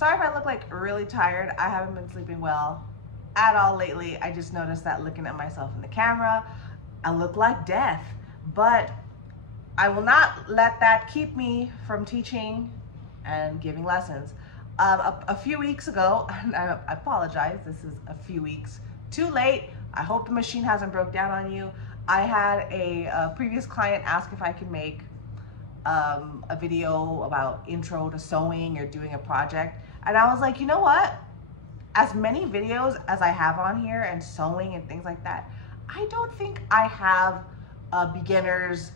Sorry if I look like really tired. I haven't been sleeping well at all lately. I just noticed that looking at myself in the camera, I look like death. But I will not let that keep me from teaching and giving lessons. A few weeks ago, and I apologize, this is a few weeks too late. I hope the machine hasn't broke down on you. I had a previous client ask if I could make a video about intro to sewing or doing a project. And I was like, you know what? As many videos as I have on here and sewing and things like that, I don't think I have a beginner's,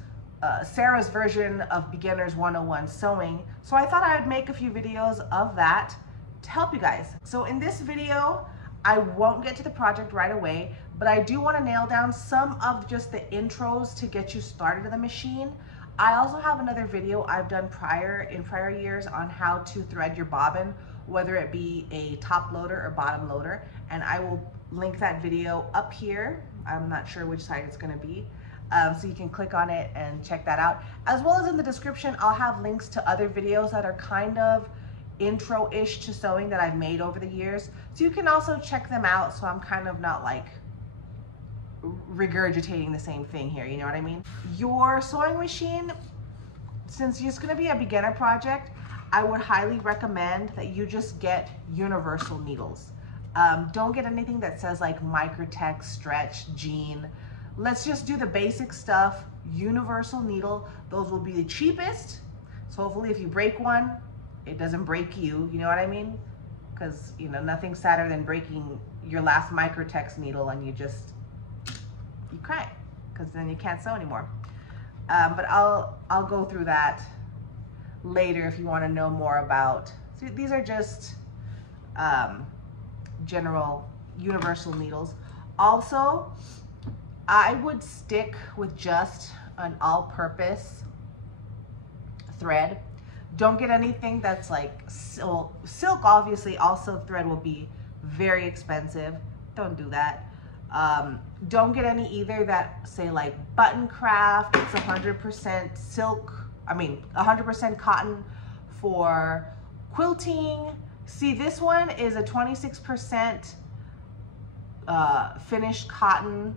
Sarah's version of Beginner's 101 Sewing. So I thought I would make a few videos of that to help you guys. So in this video, I won't get to the project right away, but I do want to nail down some of just the intros to get you started in the machine. I also have another video I've done in prior years on how to thread your bobbin, whether it be a top loader or bottom loader, and I will link that video up here. I'm not sure which side it's going to be. So you can click on it and check that out. As well as in the description, I'll have links to other videos that are kind of intro-ish to sewing that I've made over the years. So you can also check them out, so I'm kind of not like regurgitating the same thing here, you know what I mean? Your sewing machine, since it's gonna be a beginner project, I would highly recommend that you just get universal needles. Don't get anything that says like Microtex, Stretch, Jean. Let's just do the basic stuff, universal needle. Those will be the cheapest. So hopefully if you break one, it doesn't break you, you know what I mean? Because, you know, nothing's sadder than breaking your last Microtex needle and you cry, because then you can't sew anymore. But I'll go through that later if you want to know more about. So these are just general universal needles. Also, I would stick with just an all-purpose thread. Don't get anything that's like silk. Obviously, all silk thread will be very expensive. Don't do that. Don't get any either that say like Button Craft. It's 100% silk. 100% cotton for quilting. See, this one is a 26% finished cotton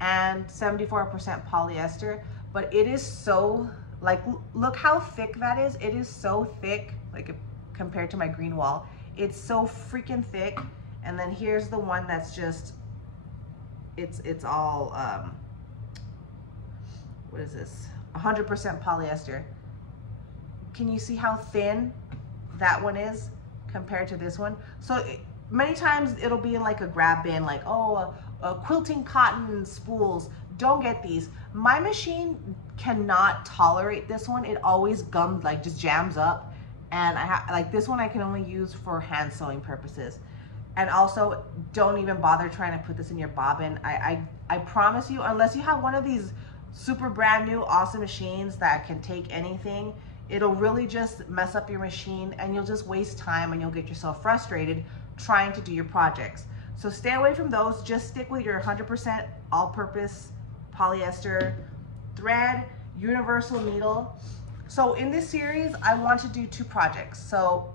and 74% polyester, but it is so, like, look how thick that is. It is so thick, like compared to my green wall. It's so freaking thick. And then here's the one that's just, it's all, what is this? 100% polyester. Can you see how thin that one is compared to this one? So many times it'll be in like a grab bin, like, oh, quilting cotton spools. Don't get these. My machine cannot tolerate this one. It always gums, like just jams up. And I have, like, this one I can only use for hand sewing purposes. And also, don't even bother trying to put this in your bobbin. I promise you, unless you have one of these super brand new awesome machines that can take anything, it'll really just mess up your machine and you'll just waste time and you'll get yourself frustrated trying to do your projects. So stay away from those. Just stick with your 100% all-purpose polyester thread, universal needle. So in this series, I want to do 2 projects. So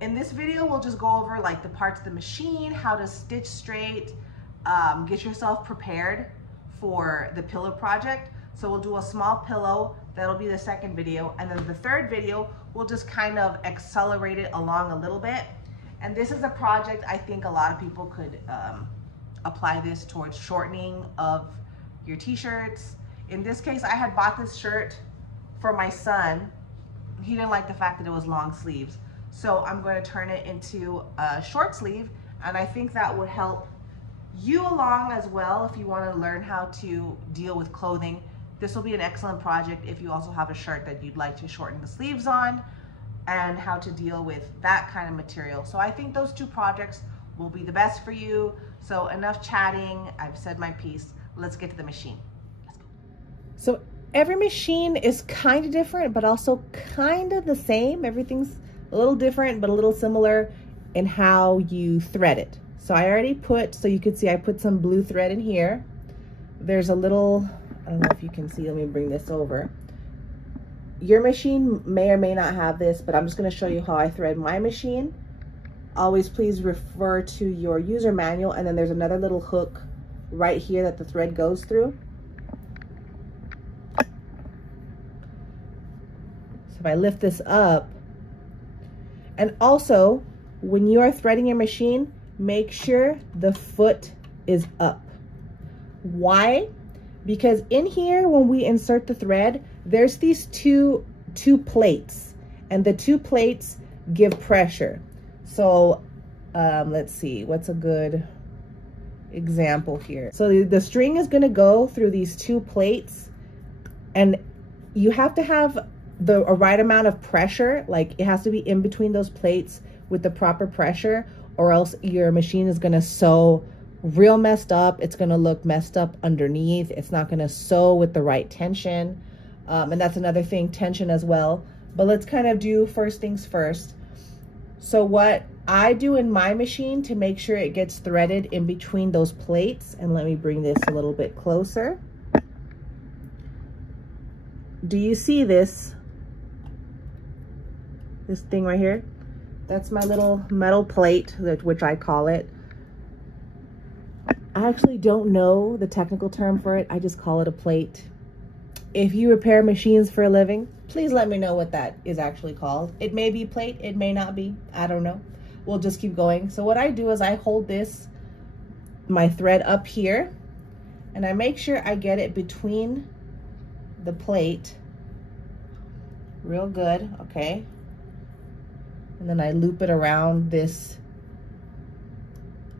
in this video, we'll just go over like the parts of the machine, how to stitch straight, get yourself prepared for the pillow project. So we'll do a small pillow. That'll be the second video. And then the third video, we'll just kind of accelerate it along a little bit. And this is a project I think a lot of people could apply this towards shortening of your t-shirts. In this case, I had bought this shirt for my son. He didn't like the fact that it was long sleeves. So I'm going to turn it into a short sleeve. And I think that would help you along as well if you want to learn how to deal with clothing. This will be an excellent project if you also have a shirt that you'd like to shorten the sleeves on, and how to deal with that kind of material. So I think those 2 projects will be the best for you. So enough chatting, I've said my piece. Let's get to the machine. Let's go. So every machine is kind of different, but also kind of the same. Everything's a little different, but a little similar in how you thread it. So I already put, so you can see I put some blue thread in here. There's a little, I don't know if you can see, let me bring this over. Your machine may or may not have this, but I'm just going to show you how I thread my machine. always please refer to your user manual, and then there's another little hook right here that the thread goes through. So if I lift this up, and also when you are threading your machine, make sure the foot is up. Why? Because in here, when we insert the thread, there's these two plates, and the two plates give pressure. So let's see, what's a good example here? So the string is going to go through these two plates, and you have to have a right amount of pressure. Like, it has to be in between those plates with the proper pressure, or else your machine is going to sew real messed up. It's going to look messed up underneath. It's not going to sew with the right tension. And that's another thing, tension as well. But let's kind of do first things first. So what I do in my machine to make sure it gets threaded in between those plates, and let me bring this a little bit closer. Do you see this thing right here? That's my little metal plate, which I call it. I actually don't know the technical term for it. I just call it a plate. If you repair machines for a living, please let me know what that is actually called. It may be plate, it may not be. I don't know. We'll just keep going. So what I do is I hold my thread up here, and I make sure I get it between the plate real good, okay? And then I loop it around this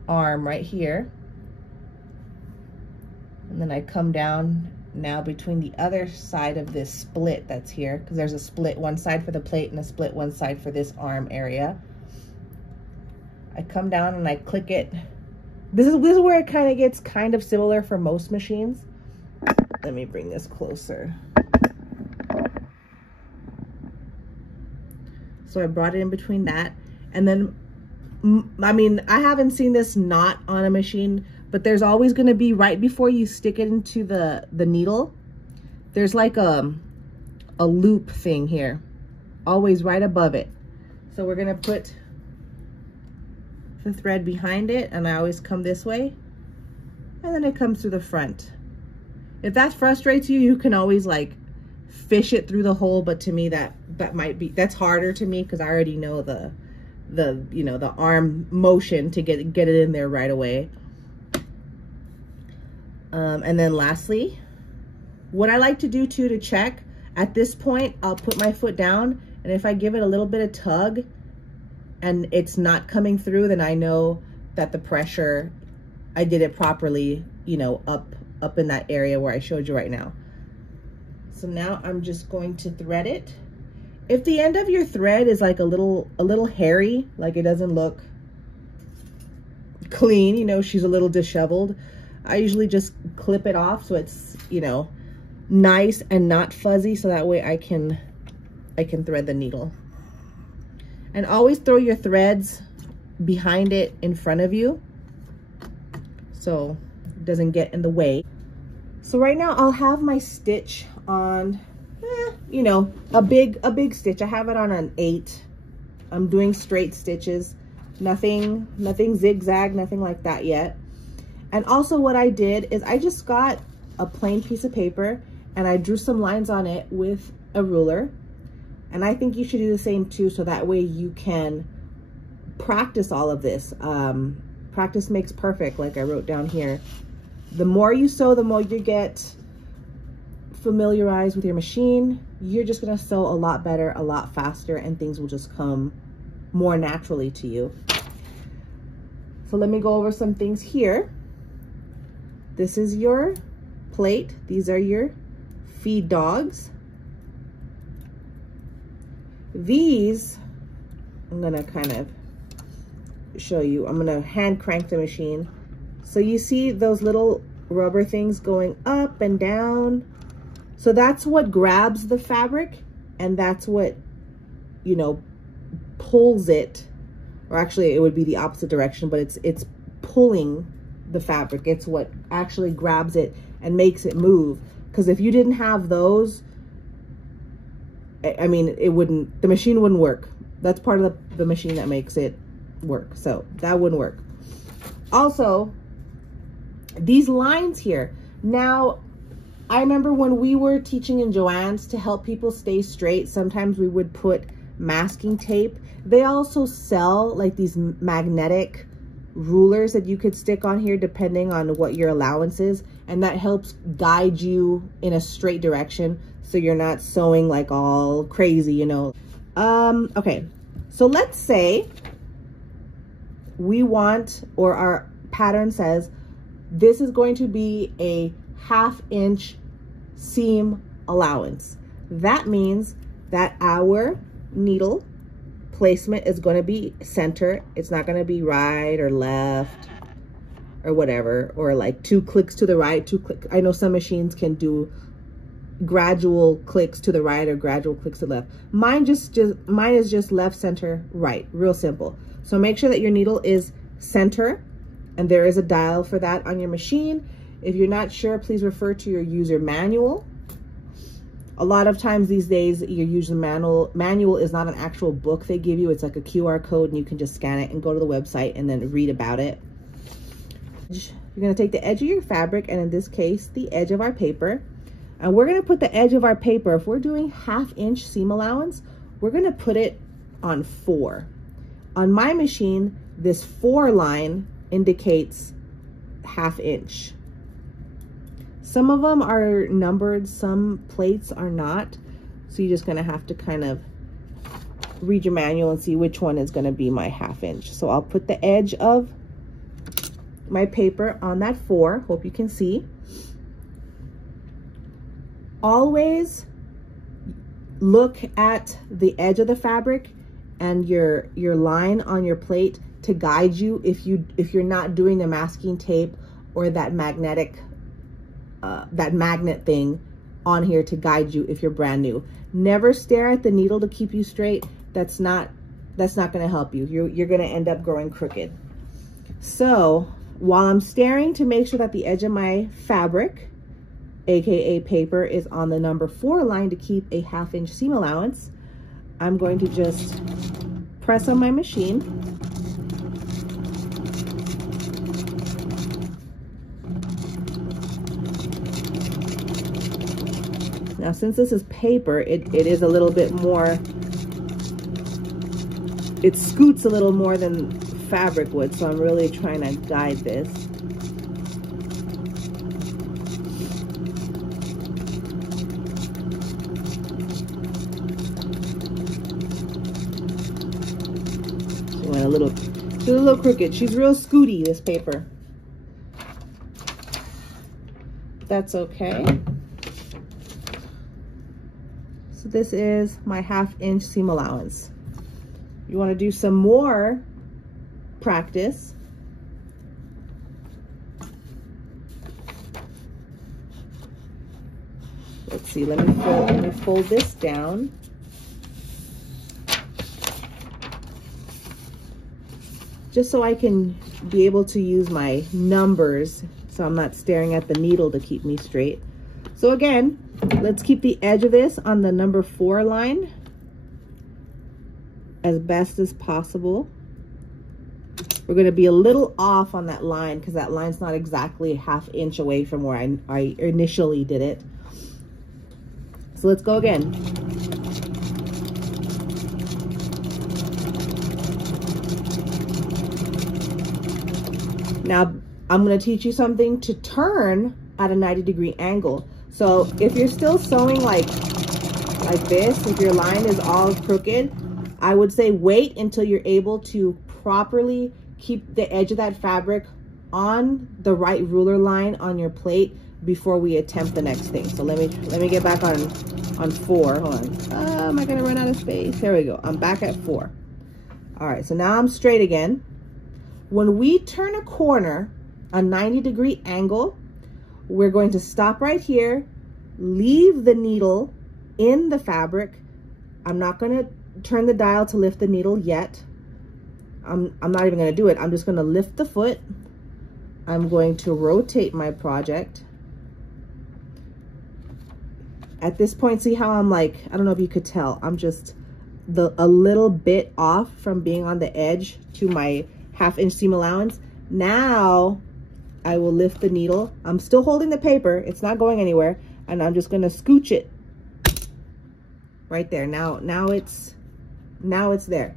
arm right here. And then I come down now between the other side of this split that's here, because there's a split one side for the plate and a split one side for this arm area. I come down and I click it. This is where it kind of gets kind of similar for most machines. Let me bring this closer. So I brought it in between that, and then, I mean, I haven't seen this not on a machine, but there's always going to be, right before you stick it into the needle, there's like a loop thing here, always right above it. So we're going to put the thread behind it, and I always come this way, and then it comes through the front. If that frustrates you, you can always like fish it through the hole, but to me that's harder to me, because I already know the arm motion to get it in there right away. And then lastly, what I like to do too to check, at this point, I'll put my foot down, and if I give it a little bit of tug and it's not coming through, then I know that the pressure, I did it properly, you know, up in that area where I showed you right now. So now I'm just going to thread it. If the end of your thread is like a little hairy, like it doesn't look clean, you know, she's a little disheveled, I usually just clip it off so it's, you know, nice and not fuzzy, so that way I can thread the needle. And always throw your threads behind it in front of you so it doesn't get in the way. So right now I'll have my stitch on, you know, a big stitch. I have it on an 8. I'm doing straight stitches, nothing zigzag, nothing like that yet. And also what I did is I just got a plain piece of paper and I drew some lines on it with a ruler. And I think you should do the same too, so that way you can practice all of this. Practice makes perfect, like I wrote down here. The more you sew, the more you get familiarized with your machine. You're just gonna sew a lot better, a lot faster, and things will just come more naturally to you. So let me go over some things here. This is your plate. These are your feed dogs. These, I'm gonna kind of show you. I'm gonna hand crank the machine. So you see those little rubber things going up and down. So that's what grabs the fabric, and that's what, you know, pulls it, or actually it would be the opposite direction, but it's pulling the fabric. It's what actually grabs it and makes it move. Because if you didn't have those, I mean, the machine wouldn't work. That's part of the machine that makes it work. So that wouldn't work. Also, these lines here. Now, I remember when we were teaching in Joann's to help people stay straight, sometimes we would put masking tape. They also sell like these magnetic rulers that you could stick on here depending on what your allowance is, and that helps guide you in a straight direction so you're not sewing like all crazy, you know. Okay, so let's say we want, or our pattern says this is going to be a 1/2 inch seam allowance. That means that our needle placement is going to be center. It's not going to be right or left or whatever, or like 2 clicks to the right, 2 clicks. I know some machines can do gradual clicks to the right or gradual clicks to the left. Mine is just left, center, right. Real simple. So make sure that your needle is center, and there is a dial for that on your machine. If you're not sure, please refer to your user manual. A lot of times these days, your user manual is not an actual book they give you. It's like a QR code, and you can just scan it and go to the website and then read about it. You're going to take the edge of your fabric, and in this case, the edge of our paper. And we're going to put the edge of our paper, if we're doing 1/2 inch seam allowance, we're going to put it on 4. On my machine, this 4 line indicates 1/2 inch. Some of them are numbered, some plates are not. So you're just gonna have to kind of read your manual and see which one is gonna be my 1/2 inch. So I'll put the edge of my paper on that 4, hope you can see. Always look at the edge of the fabric and your line on your plate to guide you if you're not doing the masking tape or that magnet thing on here to guide you if you're brand new. Never stare at the needle to keep you straight. That's not going to help you. You're going to end up growing crooked. So while I'm staring to make sure that the edge of my fabric, aka paper, is on the number 4 line to keep a 1/2 inch seam allowance, I'm going to just press on my machine. Now, since this is paper, it is a little bit more, it scoots a little more than fabric would, so I'm really trying to guide this. She went she's a little crooked. She's real scooty, this paper. That's okay. So this is my 1/2 inch seam allowance. You want to do some more practice. Let's see, let me fold this down. Just so I can be able to use my numbers, so I'm not staring at the needle to keep me straight. So again, let's keep the edge of this on the number 4 line as best as possible. We're going to be a little off on that line because that line's not exactly 1/2 inch away from where I initially did it. So let's go again. Now, I'm going to teach you something to turn at a 90-degree angle. So if you're still sewing like this, if your line is all crooked, I would say wait until you're able to properly keep the edge of that fabric on the right ruler line on your plate before we attempt the next thing. So let me get back on 4. Hold on. Am I gonna run out of space? Here we go. I'm back at 4. All right, so now I'm straight again. When we turn a corner, a 90-degree angle, we're going to stop right here, leave the needle in the fabric. I'm not going to turn the dial to lift the needle yet. I'm not even going to do it. I'm just going to lift the foot. I'm going to rotate my project. At this point, see how I'm like, I don't know if you could tell, I'm just a little bit off from being on the edge to my 1/2 inch seam allowance. Now I will lift the needle. I'm still holding the paper. It's not going anywhere. And I'm just gonna scooch it right there. Now it's there.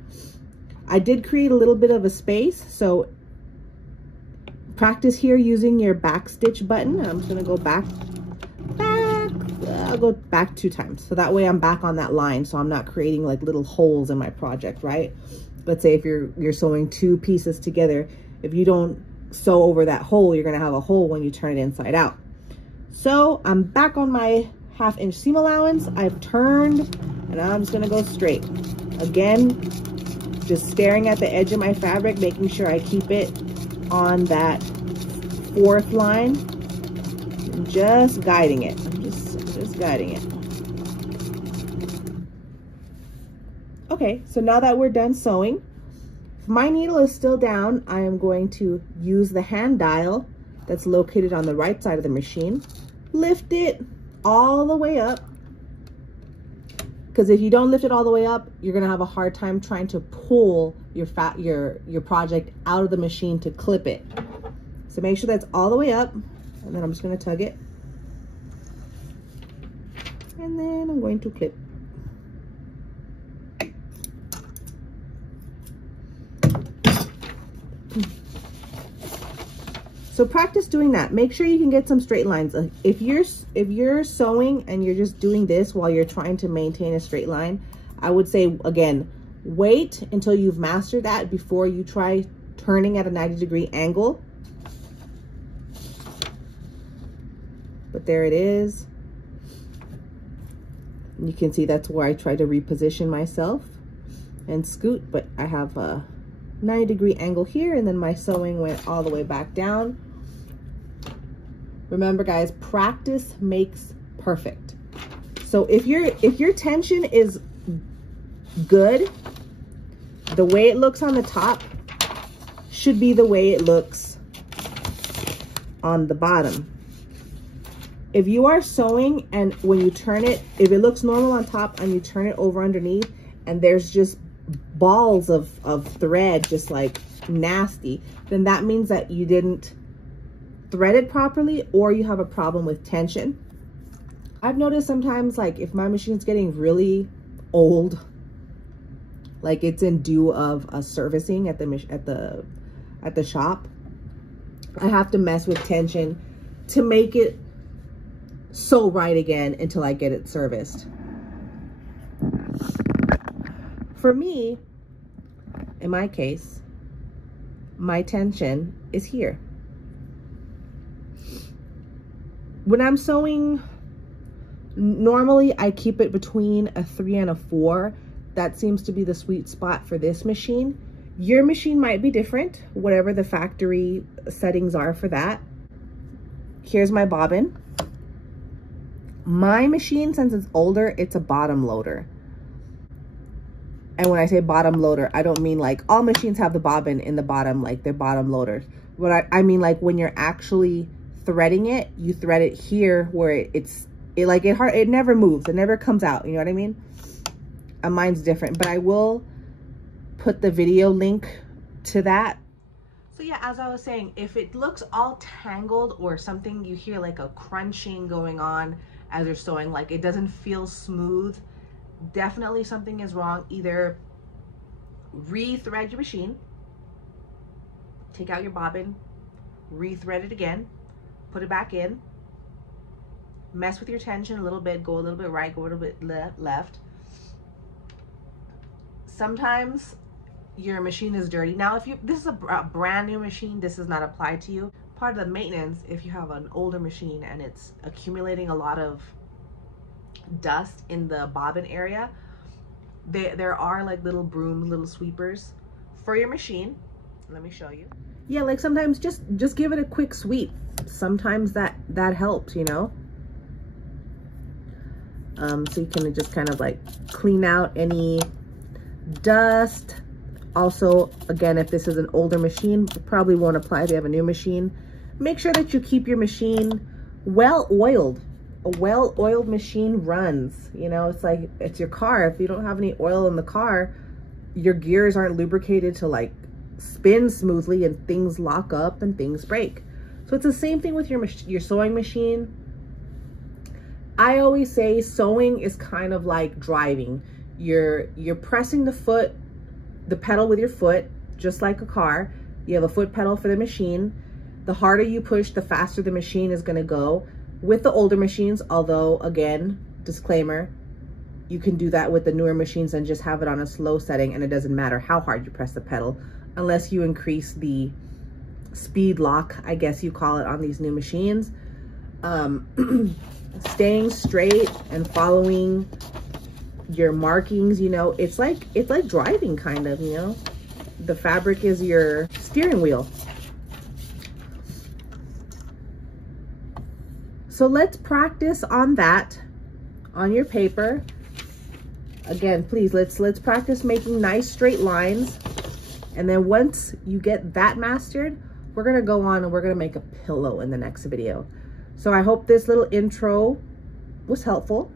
I did create a little bit of a space, so practice here using your back stitch button. I'm just gonna go back. I'll go back 2 times. So that way I'm back on that line, so I'm not creating like little holes in my project, right? Let's say if you're sewing 2 pieces together, if you don't sew over that hole, you're gonna have a hole when you turn it inside out. So I'm back on my 1/2 inch seam allowance. I've turned and I'm just gonna go straight. Again, just staring at the edge of my fabric, making sure I keep it on that 4th line, and just guiding it. Just guiding it. Okay, so now that we're done sewing, if my needle is still down, I am going to use the hand dial that's located on the right side of the machine. Lift it all the way up, because if you don't lift it all the way up, you're gonna have a hard time trying to pull your project out of the machine to clip it. So make sure that's all the way up, and then I'm just gonna tug it, and then I'm going to clip. So practice doing that. Make sure you can get some straight lines. If you're sewing and you're just doing this while you're trying to maintain a straight line, I would say, again, wait until you've mastered that before you try turning at a 90-degree angle. But there it is. You can see that's where I try to reposition myself and scoot, but I have a 90-degree angle here, and then my sewing went all the way back down. Remember, guys, practice makes perfect. So if your tension is good, the way it looks on the top should be the way it looks on the bottom. If you are sewing and when you turn it, if it looks normal on top and you turn it over underneath and there's just balls of thread, just like nasty, then that means that you didn't thread it properly, or you have a problem with tension. I've noticed sometimes, like if my machine's getting really old, like it's in due of a servicing at the shop, I have to mess with tension to make it sew right again until I get it serviced. For me, in my case, my tension is here. When I'm sewing, normally I keep it between a 3 and a 4. That seems to be the sweet spot for this machine. Your machine might be different, whatever the factory settings are for that. Here's my bobbin. My machine, since it's older, it's a bottom loader. And when I say bottom loader, I don't mean like all machines have the bobbin in the bottom, like they're bottom loaders. What I mean, like when you're actually threading it, you thread it here where it never moves, it never comes out, you know what I mean? And mine's different, but I will put the video link to that. So yeah, as I was saying, if it looks all tangled or something, you hear like a crunching going on as you're sewing, like it doesn't feel smooth, definitely something is wrong. Either re-thread your machine, take out your bobbin, re-thread it again, put it back in, mess with your tension a little bit, go a little bit right, go a little bit left. Sometimes your machine is dirty. Now, if this is a brand new machine, this does not apply to you. Part of the maintenance, if you have an older machine and it's accumulating a lot of dust in the bobbin area, there are like little brooms, little sweepers for your machine. Let me show you. Yeah, like sometimes just give it a quick sweep. Sometimes that helps, you know. So you can just kind of like clean out any dust. Also, again, if this is an older machine, it probably won't apply if you have a new machine. Make sure that you keep your machine well oiled. a well-oiled machine runs. You know, it's like, it's your car. If you don't have any oil in the car, your gears aren't lubricated to like spin smoothly, and things lock up and things break. So it's the same thing with your sewing machine. I always say sewing is kind of like driving. You're pressing the pedal with your foot, just like a car. You have a foot pedal for the machine. The harder you push, the faster the machine is gonna go. With the older machines, although again, disclaimer, you can do that with the newer machines and just have it on a slow setting, and it doesn't matter how hard you press the pedal, unless you increase the speed lock, I guess you call it, on these new machines. Staying straight and following your markings, you know, it's like driving, kind of, you know. The fabric is your steering wheel. So let's practice on that, on your paper. Again, please, let's practice making nice straight lines. And then once you get that mastered, we're gonna go on and we're gonna make a pillow in the next video. So I hope this little intro was helpful.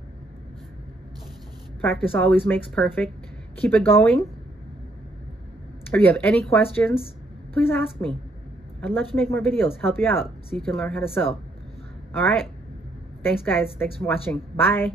Practice always makes perfect. Keep it going. If you have any questions, please ask me. I'd love to make more videos, help you out so you can learn how to sew. All right. Thanks, guys. Thanks for watching. Bye.